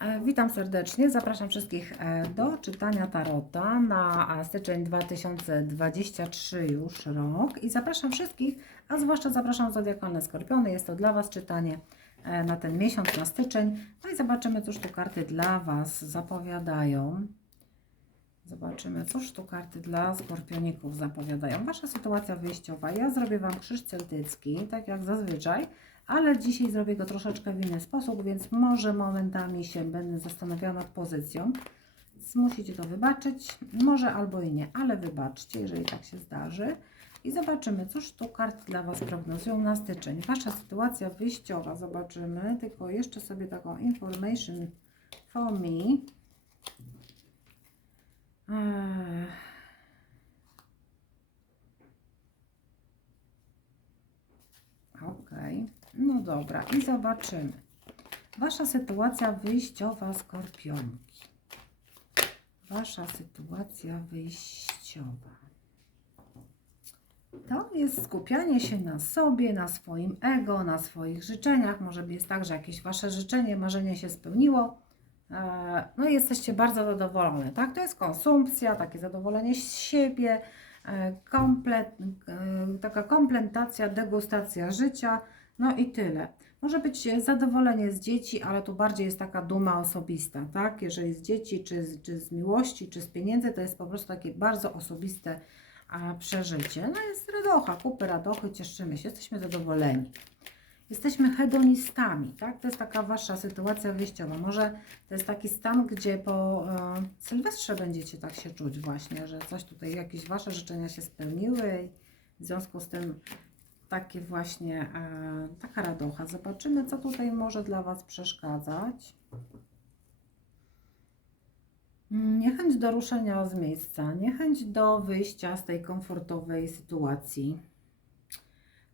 E, Witam serdecznie. Zapraszam wszystkich e, do czytania tarota na e, styczeń 2023 już rok i zapraszam wszystkich, a zwłaszcza zapraszam zodiakalne skorpiony. Jest to dla Was czytanie na ten miesiąc, na styczeń. No i zobaczymy, cóż tu karty dla Was zapowiadają. Zobaczymy, cóż tu karty dla skorpioników zapowiadają. Wasza sytuacja wyjściowa. Ja zrobię Wam krzyż celtycki, tak jak zazwyczaj, ale dzisiaj zrobię go troszeczkę w inny sposób, więc może momentami się będę zastanawiała nad pozycją. Musicie to wybaczyć, może albo i nie, ale wybaczcie, jeżeli tak się zdarzy. I zobaczymy, cóż tu karty dla Was prognozują na styczeń. Wasza sytuacja wyjściowa, zobaczymy, tylko jeszcze sobie taką information for me. Eee. Okej, no dobra i zobaczymy. Wasza sytuacja wyjściowa skorpionki. Wasza sytuacja wyjściowa. To jest skupianie się na sobie, na swoim ego, na swoich życzeniach. Może jest tak, że jakieś Wasze życzenie, marzenie się spełniło. E, No i jesteście bardzo zadowolone, tak? To jest konsumpcja, takie zadowolenie z siebie, e, komplet, e, taka kompletacja, degustacja życia, no i tyle. Może być zadowolenie z dzieci, ale tu bardziej jest taka duma osobista, tak? Jeżeli z dzieci, czy, z- czy z miłości, czy z pieniędzy, to jest po prostu takie bardzo osobiste a, przeżycie. No jest radocha, kupy radochy, cieszymy się, jesteśmy zadowoleni. Jesteśmy hedonistami, tak? To jest taka wasza sytuacja wyjściowa. Może to jest taki stan, gdzie po e, Sylwestrze będziecie tak się czuć właśnie, że coś tutaj, jakieś wasze życzenia się spełniły i w związku z tym takie właśnie, e, taka radocha. Zobaczymy, co tutaj może dla was przeszkadzać. Mm, Niechęć do ruszenia z miejsca, niechęć do wyjścia z tej komfortowej sytuacji.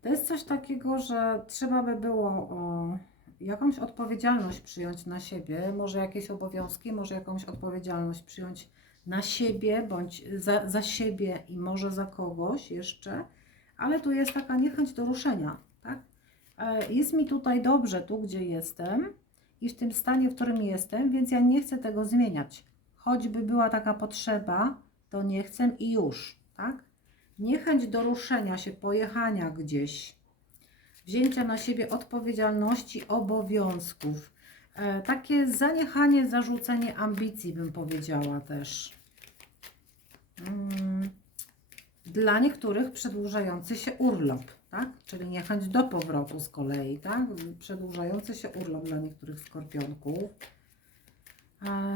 To jest coś takiego, że trzeba by było o, jakąś odpowiedzialność przyjąć na siebie, może jakieś obowiązki, może jakąś odpowiedzialność przyjąć na siebie, bądź za, za siebie i może za kogoś jeszcze, ale tu jest taka niechęć do ruszenia, tak? E, Jest mi tutaj dobrze, tu gdzie jestem i w tym stanie, w którym jestem, więc ja nie chcę tego zmieniać. Choćby była taka potrzeba, to nie chcę i już, tak? Niechęć do ruszenia się, pojechania gdzieś, wzięcia na siebie odpowiedzialności, obowiązków. E, takie zaniechanie, zarzucenie ambicji, bym powiedziała też. Mm, Dla niektórych przedłużający się urlop, tak? Czyli niechęć do powrotu z kolei, tak? Przedłużający się urlop dla niektórych skorpionków.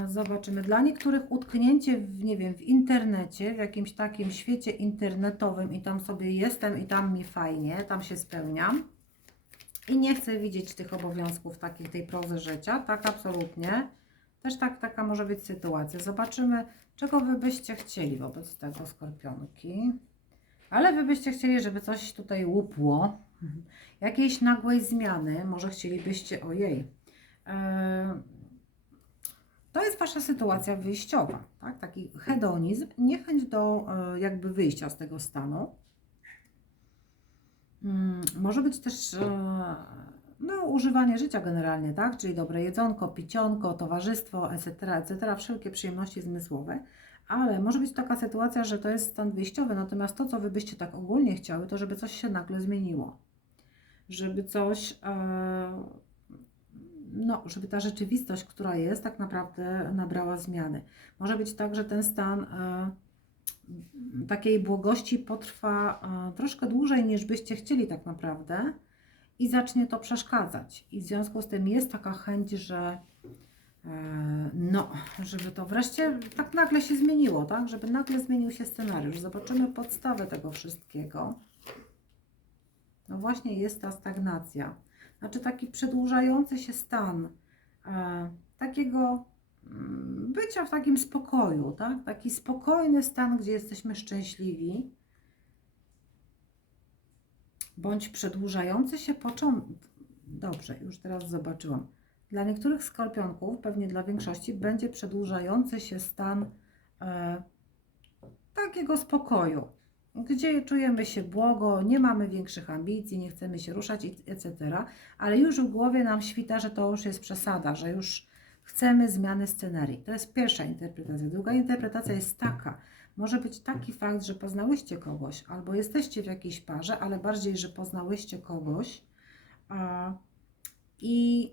Zobaczymy. Dla niektórych utknięcie w, nie wiem, w internecie, w jakimś takim świecie internetowym i tam sobie jestem i tam mi fajnie, tam się spełniam. I nie chcę widzieć tych obowiązków takiej, tej prozy życia, tak absolutnie. Też tak, taka może być sytuacja. Zobaczymy, czego Wy byście chcieli wobec tego skorpionki. Ale Wy byście chcieli, żeby coś tutaj łupło. Jakiejś nagłej zmiany. Może chcielibyście, ojej, e, to jest Wasza sytuacja wyjściowa, tak? Taki hedonizm, niechęć do e, jakby wyjścia z tego stanu. Mm, Może być też e, no, używanie życia generalnie, tak? Czyli dobre jedzonko, picionko, towarzystwo, etc., etc., wszelkie przyjemności zmysłowe. Ale może być taka sytuacja, że to jest stan wyjściowy, natomiast to, co Wy byście tak ogólnie chciały, to żeby coś się nagle zmieniło. Żeby coś e, no, żeby ta rzeczywistość, która jest, tak naprawdę nabrała zmiany. Może być tak, że ten stan e, takiej błogości potrwa e, troszkę dłużej niż byście chcieli tak naprawdę i zacznie to przeszkadzać. I w związku z tym jest taka chęć, że e, no, żeby to wreszcie tak nagle się zmieniło, tak? Żeby nagle zmienił się scenariusz. Zobaczymy podstawę tego wszystkiego. No właśnie jest ta stagnacja. Znaczy taki przedłużający się stan e, takiego mm, bycia w takim spokoju, tak? Taki spokojny stan, gdzie jesteśmy szczęśliwi, bądź przedłużający się początek. Dobrze, już teraz zobaczyłam. Dla niektórych skorpionków, pewnie dla większości, będzie przedłużający się stan e, takiego spokoju, gdzie czujemy się błogo, nie mamy większych ambicji, nie chcemy się ruszać, etc. Ale już w głowie nam świta, że to już jest przesada, że już Chcemy zmiany scenarii. To jest pierwsza interpretacja. Druga interpretacja jest taka. Może być taki fakt, że poznałyście kogoś, albo jesteście w jakiejś parze, ale bardziej, że poznałyście kogoś a, i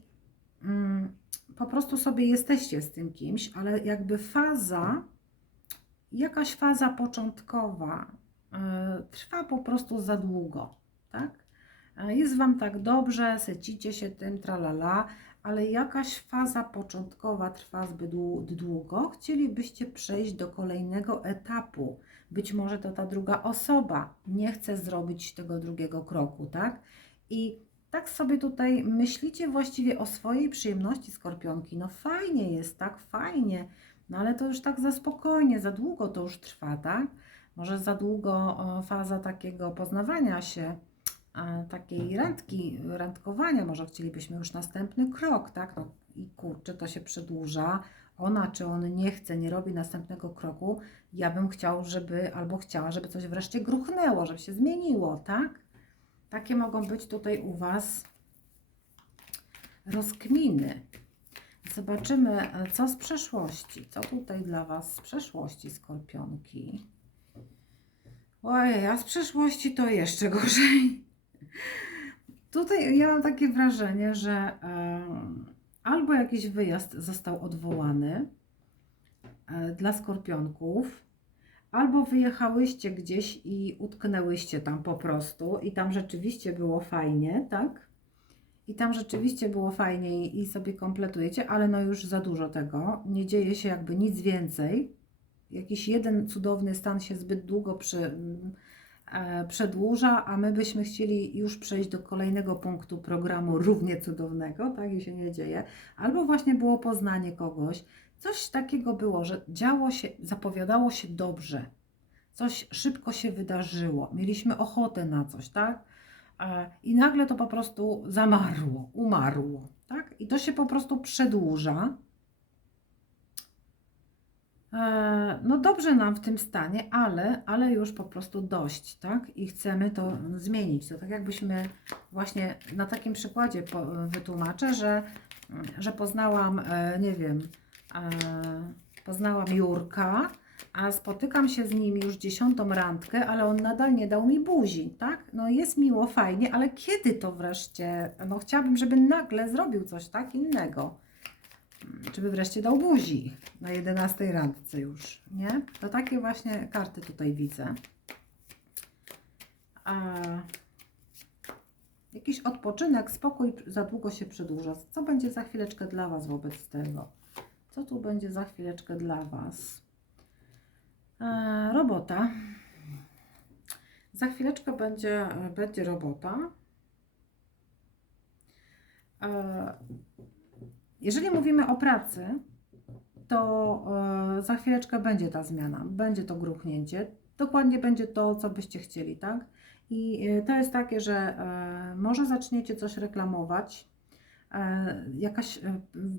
mm, po prostu sobie jesteście z tym kimś, ale jakby faza, jakaś faza początkowa e, trwa po prostu za długo, tak? E, Jest Wam tak dobrze, sycicie się tym, tralala, ale jakaś faza początkowa trwa zbyt dłu- długo. Chcielibyście przejść do kolejnego etapu. Być może to ta druga osoba nie chce zrobić tego drugiego kroku, tak? I tak sobie tutaj myślicie właściwie o swojej przyjemności skorpionki. No fajnie jest, tak? Fajnie. No ale to już tak za spokojnie, za długo to już trwa, tak? Może za długo faza takiego poznawania się takiej randki, randkowania, może chcielibyśmy już następny krok, tak? No i kurczę, to się przedłuża. Ona czy on nie chce, nie robi następnego kroku. Ja bym chciał, żeby, albo chciała, żeby coś wreszcie gruchnęło, żeby się zmieniło, tak? Takie mogą być tutaj u Was rozkminy. Zobaczymy, co z przeszłości. Co tutaj dla Was z przeszłości, skorpionki? Ojej, a z przeszłości to jeszcze gorzej. Tutaj ja mam takie wrażenie, że albo jakiś wyjazd został odwołany e, dla skorpionków, albo wyjechałyście gdzieś i utknęłyście tam po prostu i tam rzeczywiście było fajnie, tak? I tam rzeczywiście było fajnie i- sobie kompletujecie, ale no już za dużo tego. Nie dzieje się jakby nic więcej. Jakiś jeden cudowny stan się zbyt długo przy, przedłuża, a my byśmy chcieli już przejść do kolejnego punktu programu równie cudownego, tak? I się nie dzieje. Albo właśnie było poznanie kogoś. Coś takiego było, że działo się, zapowiadało się dobrze. Coś szybko się wydarzyło. Mieliśmy ochotę na coś, tak? E, I nagle to po prostu zamarło, umarło, tak? I to się po prostu przedłuża. E, No dobrze nam w tym stanie, ale, ale już po prostu dość, tak? I chcemy to zmienić. To tak jakbyśmy właśnie na takim przykładzie po, wytłumaczę, że, że poznałam, e, nie wiem, e, poznałam Jurka, a spotykam się z nim już dziesiątą randkę, ale on nadal nie dał mi buzi, tak? No jest miło, fajnie, ale kiedy to wreszcie? No chciałabym, żeby nagle zrobił coś tak innego. Żeby wreszcie dał buzi na 11 randce już, nie? To takie właśnie karty tutaj widzę. A jakiś odpoczynek, spokój za długo się przedłuża. Co będzie za chwileczkę dla Was wobec tego? Co tu będzie za chwileczkę dla Was? Robota. Za chwileczkę będzie, będzie robota. E, jeżeli mówimy o pracy, to e, za chwileczkę będzie ta zmiana, będzie to gruchnięcie. Dokładnie będzie to, co byście chcieli, tak? I e, to jest takie, że e, może zaczniecie coś reklamować, jakaś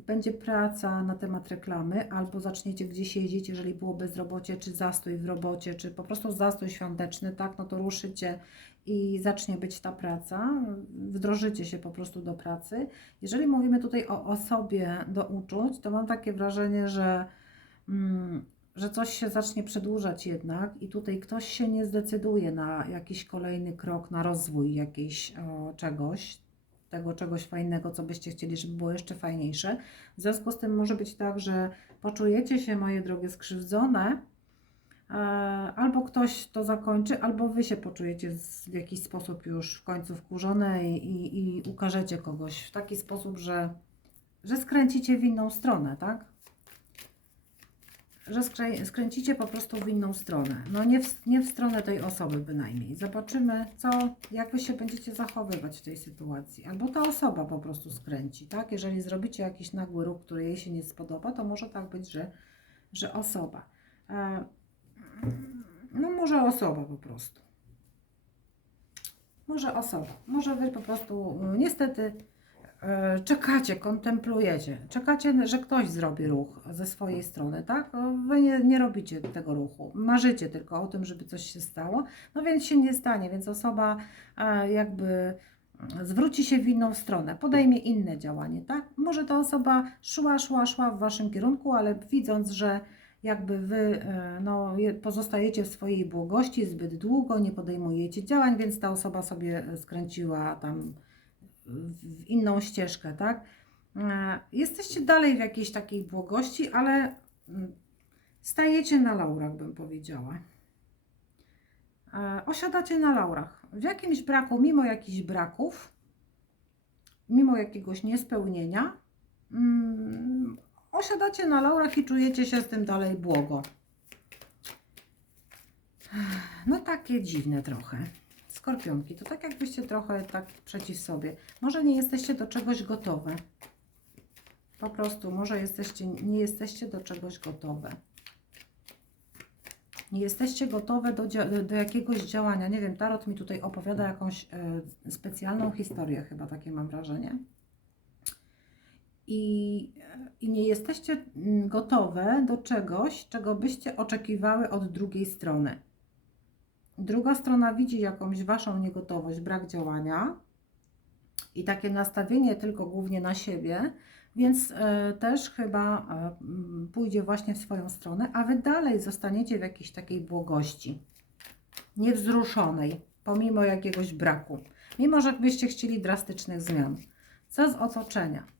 będzie praca na temat reklamy, albo zaczniecie gdzieś jeździć, jeżeli było bezrobocie, czy zastój w robocie, czy po prostu zastój świąteczny, tak? No to ruszycie i zacznie być ta praca, wdrożycie się po prostu do pracy. Jeżeli mówimy tutaj o osobie do uczuć, to mam takie wrażenie, że, mm, że coś się zacznie przedłużać jednak i tutaj ktoś się nie zdecyduje na jakiś kolejny krok, na rozwój jakiejś czegoś, tego czegoś fajnego, co byście chcieli, żeby było jeszcze fajniejsze. W związku z tym może być tak, że poczujecie się, moje drogie, skrzywdzone, albo ktoś to zakończy, albo wy się poczujecie w jakiś sposób już w końcu wkurzone i, i, i ukażecie kogoś w taki sposób, że, że skręcicie w inną stronę, tak? Że skrę, skręcicie po prostu w inną stronę. No nie w, nie w stronę tej osoby bynajmniej. Zobaczymy, co, jak wy się będziecie zachowywać w tej sytuacji. Albo ta osoba po prostu skręci, tak? Jeżeli zrobicie jakiś nagły ruch, który jej się nie spodoba, to może tak być, że, że osoba. No może osoba po prostu. Może osoba. Może wy po prostu y, niestety e, czekacie, kontemplujecie. Czekacie, że ktoś zrobi ruch ze swojej strony, tak? Wy nie, nie robicie tego ruchu. Marzycie tylko o tym, żeby coś się stało. No więc się nie stanie, więc osoba e, jakby zwróci się w inną stronę, podejmie inne działanie, tak? Może ta osoba szła, szła, szła w waszym kierunku, ale widząc, że jakby wy e, no, je- pozostajecie w swojej błogości zbyt długo, nie podejmujecie działań, więc ta osoba sobie skręciła tam w w inną ścieżkę, tak? E, Jesteście dalej w jakiejś takiej błogości, ale mm, stajecie na laurach, bym powiedziała. E, Osiadacie na laurach. W jakimś braku, mimo jakichś braków, mimo jakiegoś niespełnienia, mm, osiadacie na laurach i czujecie się z tym dalej błogo. No takie dziwne trochę. Skorpionki, to tak jakbyście trochę tak przeciw sobie. Może nie jesteście do czegoś gotowe. Po prostu, może jesteście, nie jesteście do czegoś gotowe. Nie jesteście gotowe do, do jakiegoś działania. Nie wiem, Tarot mi tutaj opowiada jakąś e, specjalną historię, chyba takie mam wrażenie. I, I nie jesteście mm, gotowe do czegoś, czego byście oczekiwały od drugiej strony. Druga strona widzi jakąś waszą niegotowość, brak działania i takie nastawienie tylko głównie na siebie, więc e, też chyba e, m, pójdzie właśnie w swoją stronę, a wy dalej zostaniecie w jakiejś takiej błogości, niewzruszonej, pomimo jakiegoś braku, mimo że byście chcieli drastycznych zmian. Co z otoczenia?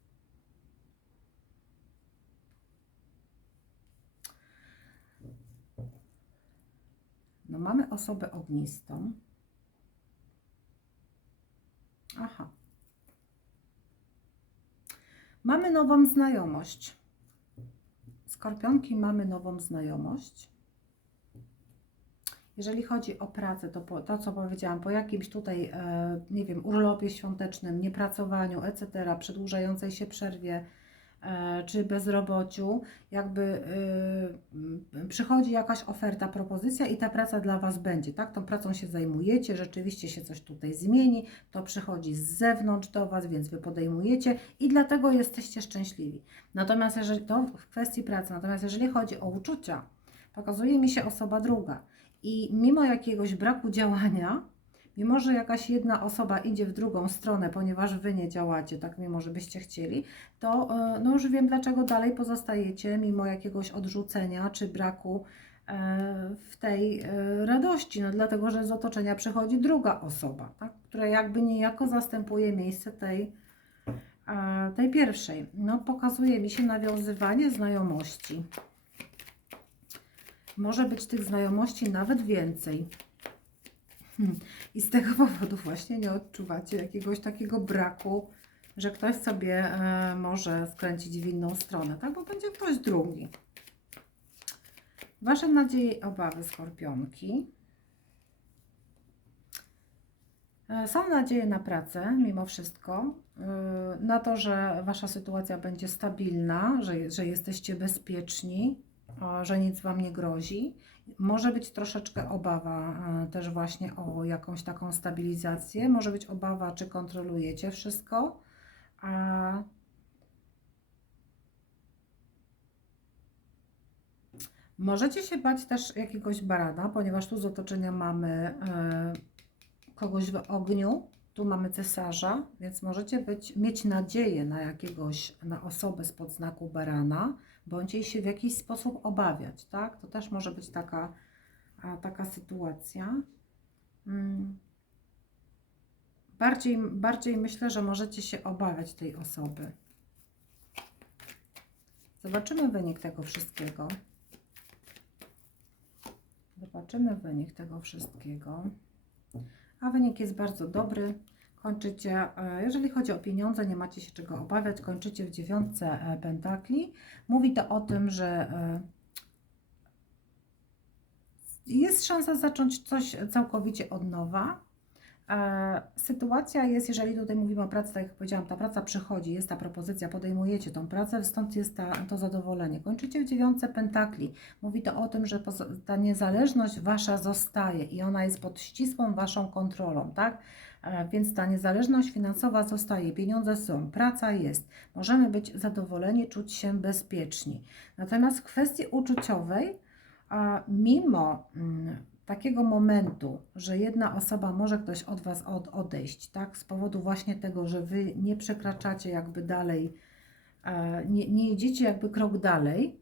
No mamy osobę ognistą. Aha. Mamy nową znajomość. Skorpionki mamy nową znajomość. Jeżeli chodzi o pracę, to po, to co powiedziałam, po jakimś tutaj, e, nie wiem, urlopie świątecznym, niepracowaniu, etc., przedłużającej się przerwie, czy bezrobociu, jakby y, przychodzi jakaś oferta, propozycja i ta praca dla Was będzie, tak? Tą pracą się zajmujecie, rzeczywiście się coś tutaj zmieni, to przychodzi z zewnątrz do Was, więc Wy podejmujecie i dlatego jesteście szczęśliwi. Natomiast jeżeli to w kwestii pracy, natomiast jeżeli chodzi o uczucia, pokazuje mi się osoba druga i mimo jakiegoś braku działania, mimo że jakaś jedna osoba idzie w drugą stronę, ponieważ Wy nie działacie, tak mimo że byście chcieli, to e, no już wiem, dlaczego dalej pozostajecie, mimo jakiegoś odrzucenia czy braku e, w tej e, radości. No dlatego, że z otoczenia przychodzi druga osoba, tak? która jakby niejako zastępuje miejsce tej, tej pierwszej. No pokazuje mi się nawiązywanie znajomości. Może być tych znajomości nawet więcej. Hmm. I z tego powodu właśnie nie odczuwacie jakiegoś takiego braku, że ktoś sobie e, może skręcić w inną stronę, tak? Bo będzie ktoś drugi. Wasze nadzieje i obawy, skorpionki. E, Są nadzieje na pracę, mimo wszystko, e, na to, że wasza sytuacja będzie stabilna, że, że jesteście bezpieczni, że nic wam nie grozi. Może być troszeczkę obawa e, też właśnie o jakąś taką stabilizację. Może być obawa, czy kontrolujecie wszystko. A możecie się bać też jakiegoś barana, ponieważ tu z otoczenia mamy e, kogoś w ogniu, tu mamy cesarza, więc możecie być, mieć nadzieję na jakiegoś, na osobę spod znaku barana, bądź jej się w jakiś sposób obawiać, tak? To też może być taka, taka sytuacja. Mm. Bardziej, bardziej myślę, że możecie się obawiać tej osoby. Zobaczymy wynik tego wszystkiego. Zobaczymy wynik tego wszystkiego. A wynik jest bardzo dobry. Kończycie, e, jeżeli chodzi o pieniądze, nie macie się czego obawiać, kończycie w dziewiątce e, pentakli. Mówi to o tym, że e, jest szansa zacząć coś całkowicie od nowa. E, Sytuacja jest, jeżeli tutaj mówimy o pracy, tak jak powiedziałam, ta praca przychodzi, jest ta propozycja, podejmujecie tą pracę, stąd jest ta, to zadowolenie. Kończycie w dziewiątce pentakli. Mówi to o tym, że ta niezależność wasza zostaje i ona jest pod ścisłą waszą kontrolą, tak? E, Więc ta niezależność finansowa zostaje, pieniądze są, praca jest. Możemy być zadowoleni, czuć się bezpieczni. Natomiast w kwestii uczuciowej, mimo mm, takiego momentu, że jedna osoba może ktoś od Was od, odejść, tak? Z powodu właśnie tego, że Wy nie przekraczacie jakby dalej, e, nie, nie idziecie jakby krok dalej.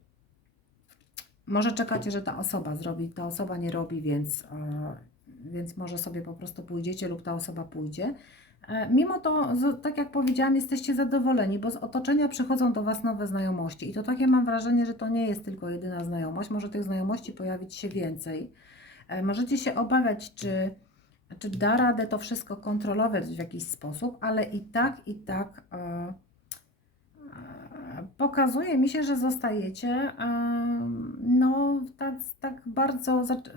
Może czekacie, że ta osoba zrobi, ta osoba nie robi, więc, e, więc może sobie po prostu pójdziecie lub ta osoba pójdzie. E, Mimo to, tak jak powiedziałam, jesteście zadowoleni, bo z otoczenia przychodzą do Was nowe znajomości. I to takie mam wrażenie, że to nie jest tylko jedyna znajomość, może tych znajomości pojawić się więcej. E, Możecie się obawiać, czy, czy da radę to wszystko kontrolować w jakiś sposób, ale i tak, i tak e, e, pokazuje mi się, że zostajecie e, no tak, tak bardzo zac-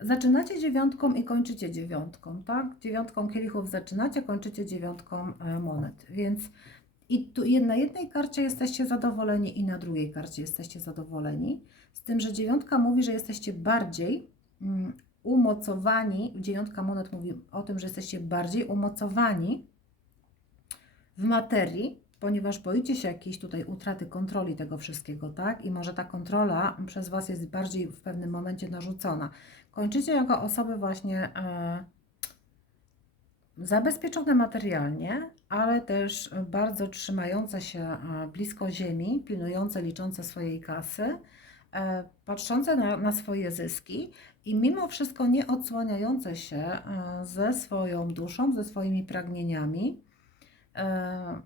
zaczynacie dziewiątką i kończycie dziewiątką, tak? Dziewiątką kielichów zaczynacie, kończycie dziewiątką e, monet, więc i tu na jednej karcie jesteście zadowoleni i na drugiej karcie jesteście zadowoleni, z tym, że dziewiątka mówi, że jesteście bardziej umocowani, dziewiątka monet mówi o tym, że jesteście bardziej umocowani w materii, ponieważ boicie się jakiejś tutaj utraty kontroli tego wszystkiego, tak? I może ta kontrola przez Was jest bardziej w pewnym momencie narzucona. Kończycie jako osoby właśnie e, zabezpieczone materialnie, ale też bardzo trzymające się e, blisko ziemi, pilnujące, liczące swojej kasy, patrzące na, na swoje zyski i mimo wszystko nie odsłaniające się e, ze swoją duszą, ze swoimi pragnieniami. E,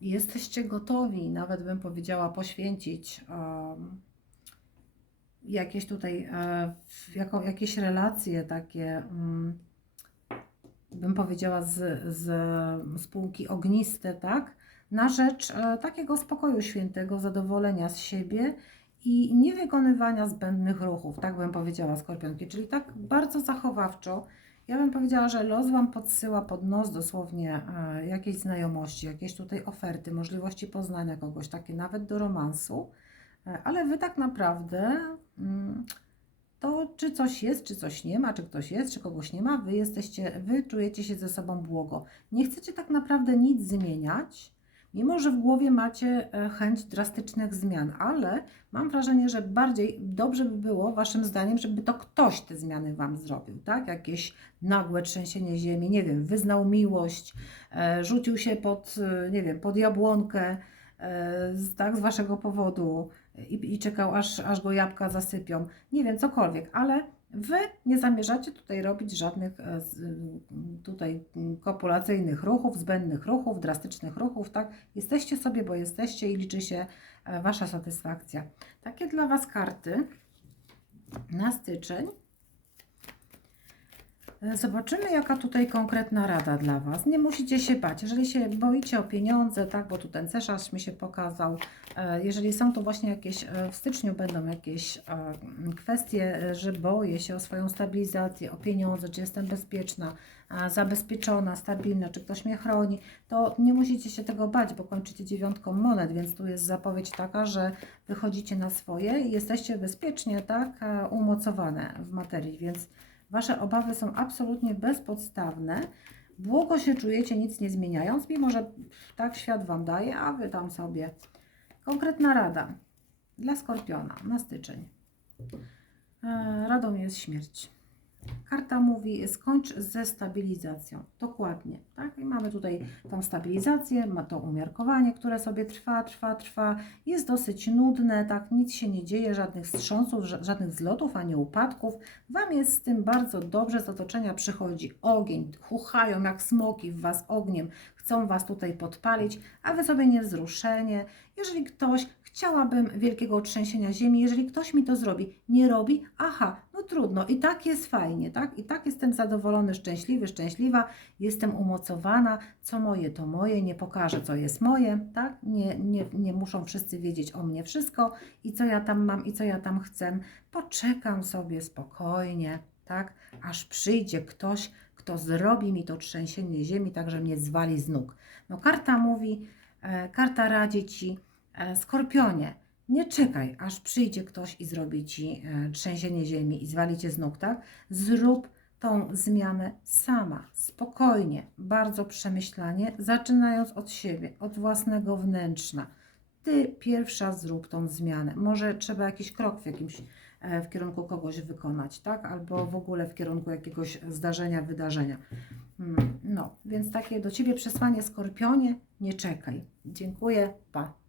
Jesteście gotowi, nawet bym powiedziała, poświęcić jakieś tutaj, e, jako, jakieś relacje takie, mm, bym powiedziała, z, z spółki ogniste, tak? Na rzecz e, takiego spokoju świętego, zadowolenia z siebie i niewykonywania zbędnych ruchów, tak bym powiedziała skorpionki, czyli tak bardzo zachowawczo. Ja bym powiedziała, że los Wam podsyła pod nos dosłownie e, jakieś znajomości, jakieś tutaj oferty, możliwości poznania kogoś, takie nawet do romansu, e, ale Wy tak naprawdę mm, to czy coś jest, czy coś nie ma, czy ktoś jest, czy kogoś nie ma, Wy jesteście, Wy czujecie się ze sobą błogo. Nie chcecie tak naprawdę nic zmieniać, mimo że w głowie macie e, chęć drastycznych zmian, ale mam wrażenie, że bardziej dobrze by było, Waszym zdaniem, żeby to ktoś te zmiany Wam zrobił, tak? Jakieś nagłe trzęsienie ziemi, nie wiem, wyznał miłość, e, rzucił się pod, e, nie wiem, pod jabłonkę, tak, z Waszego powodu i, i czekał, aż, aż go jabłka zasypią, nie wiem, cokolwiek, ale Wy nie zamierzacie tutaj robić żadnych e, tutaj kopulacyjnych ruchów, zbędnych ruchów, drastycznych ruchów, tak? Jesteście sobie, bo jesteście i liczy się e, Wasza satysfakcja. Takie dla Was karty na styczeń. Zobaczymy, jaka tutaj konkretna rada dla Was. Nie musicie się bać. Jeżeli się boicie o pieniądze, tak, bo tu ten cesarz mi się pokazał, e, jeżeli są to właśnie jakieś, e, w styczniu będą jakieś e, kwestie, że boję się o swoją stabilizację, o pieniądze, czy jestem bezpieczna, zabezpieczona, stabilna, czy ktoś mnie chroni, to nie musicie się tego bać, bo kończycie dziewiątką monet, więc tu jest zapowiedź taka, że wychodzicie na swoje i jesteście bezpiecznie, tak, umocowane w materii, więc Wasze obawy są absolutnie bezpodstawne. Błogo się czujecie, nic nie zmieniając, mimo że tak świat Wam daje, a Wy tam sobie. Konkretna rada dla Skorpiona na styczeń. E, Radą jest śmierć. Karta mówi skończ ze stabilizacją. Dokładnie, tak? I mamy tutaj tą stabilizację, ma to umiarkowanie, które sobie trwa, trwa, trwa. Jest dosyć nudne, tak? Nic się nie dzieje, żadnych wstrząsów, ża- żadnych zlotów, ani upadków. Wam jest z tym bardzo dobrze, z otoczenia przychodzi ogień, chuchają jak smoki w Was ogniem, chcą Was tutaj podpalić, a Wy sobie niewzruszenie. Jeżeli ktoś, chciałabym wielkiego trzęsienia ziemi, jeżeli ktoś mi to zrobi, nie robi, aha, no trudno, i tak jest fajnie, tak? I tak jestem zadowolony, szczęśliwy, szczęśliwa, jestem umocowana, co moje to moje, nie pokażę, co jest moje, tak? Nie, nie, nie muszą wszyscy wiedzieć o mnie wszystko i co ja tam mam i co ja tam chcę. Poczekam sobie spokojnie, tak? Aż przyjdzie ktoś, kto zrobi mi to trzęsienie ziemi, tak że mnie zwali z nóg. No karta mówi, e, karta radzi Ci, Skorpionie, nie czekaj, aż przyjdzie ktoś i zrobi Ci e, trzęsienie ziemi i zwali Cię z nóg, tak? Zrób tą zmianę sama, spokojnie, bardzo przemyślanie, zaczynając od siebie, od własnego wnętrza. Ty pierwsza zrób tą zmianę. Może trzeba jakiś krok w jakimś e, w kierunku kogoś wykonać, tak? Albo w ogóle w kierunku jakiegoś zdarzenia, wydarzenia. Mm, No, więc takie do Ciebie przesłanie Skorpionie, nie czekaj. Dziękuję, pa.